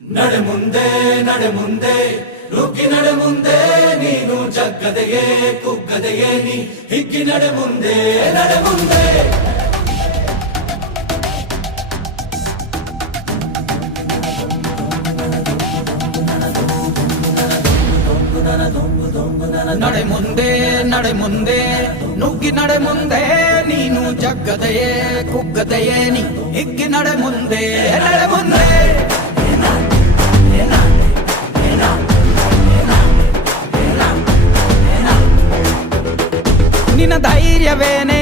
ನಡೆಮುಂದೆ ನಡೆಮುಂದೆ ನುಗ್ಗಿ ನಡೆಮುಂದೆ ನೀನು ಜಗ್ಗದೆಯೇ ಕುಗ್ಗದೆಯೇ ನೀ ಹಿಗ್ಗಿ ನಡೆಮುಂದೆ ನಡೆಮುಂದೆ ನಡೆ ಮುಂದೆ ನಡೆ ಮುಂದೆ ನುಗ್ಗಿ ನಡೆ ಮುಂದೆ ನೀನು ಜಗ್ಗದೆಯೇ ಕುಗ್ಗದೆಯೇ ನೀ ಹಿಗ್ಗಿ ನಡೆ ಮುಂದೆ ನಡೆ ಮುಂದೆ ధైర్యవేనే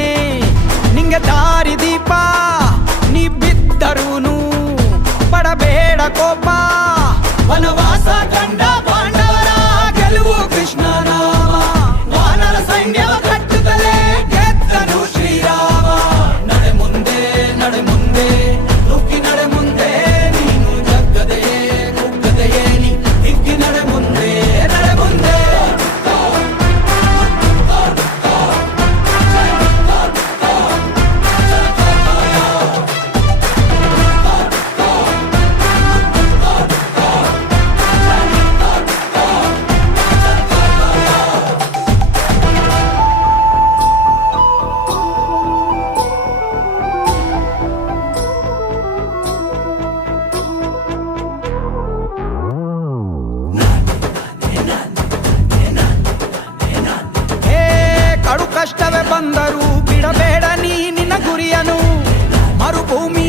అందరు బిడబేడ నీ నిన్న గురియను. మరుభూమి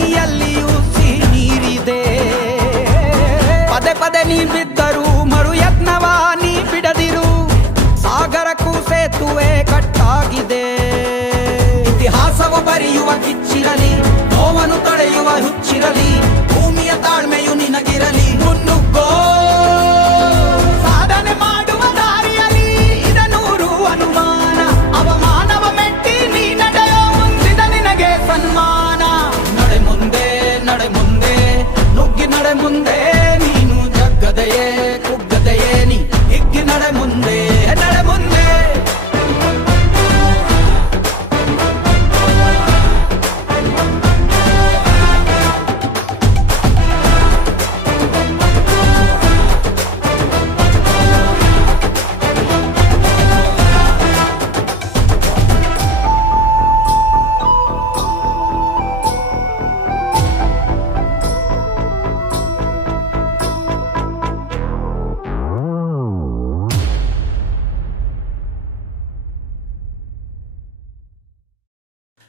ಮುಂದೆ ನೀನು ಜಗ್ಗದೆಯೇ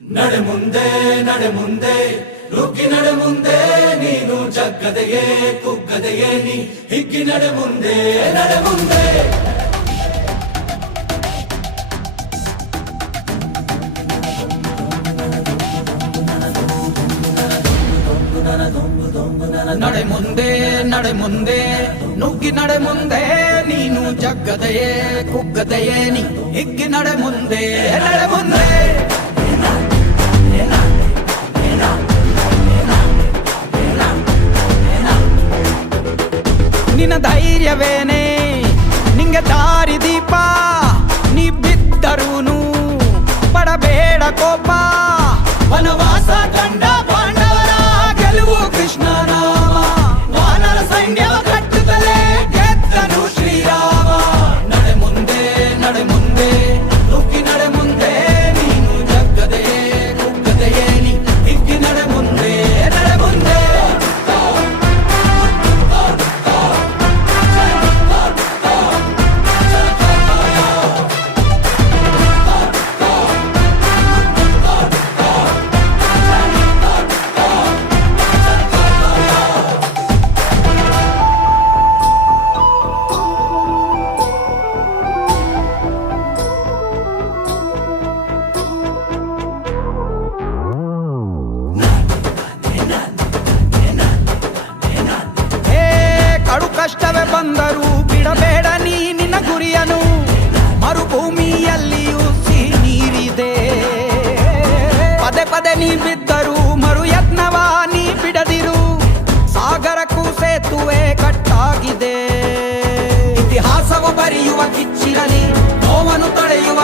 ನಡೆಮುಂದೆ ನಡೆಮುಂದೆ ನುಗ್ಗಿ ನಡೆಮುಂದೆ ನೀನು ಜಗ್ಗದೆಯೇ ಕುಗ್ಗದೆಯೇ ನೀ ಹಿಗ್ಗಿ ನಡೆಮುಂದೆ ನಡೆಮುಂದೆ ನಡೆ ಮುಂದೆ ನಡೆ ಮುಂದೆ ನುಗ್ಗಿ ನಡೆ ಮುಂದೆ ನೀನು ಜಗ್ಗದೆಯೇ ಕುಗ್ಗದೆಯೇ ನೀ ಹಿಗ್ಗಿ ನಡೆ ಮುಂದೆ ನಡೆ ಮುಂದೆ தைரிய வேணே நீங்க தாரி தீபா ಕಷ್ಟವೇ ಬಂದರು ಬಿಡಬೇಡ ನೀ ನಿನ್ನ ಗುರಿಯನು. ಮರುಭೂಮಿಯಲ್ಲಿಯೂ ಸಿಹಿ ನೀರಿದೆ. ಪದೇ ಪದೇ ನೀ ಬಿದ್ದರು ಮರು ಯತ್ನವ ನೀ ಬಿಡದಿರು. ಸಾಗರಕ್ಕೂ ಸೇತುವೆ ಕಟ್ಟಾಗಿದೆ. ಇತಿಹಾಸವು ಬರೆಯುವ ಕಿಚ್ಚಿರಲಿ ನೋವನ್ನು ತಡೆಯುವ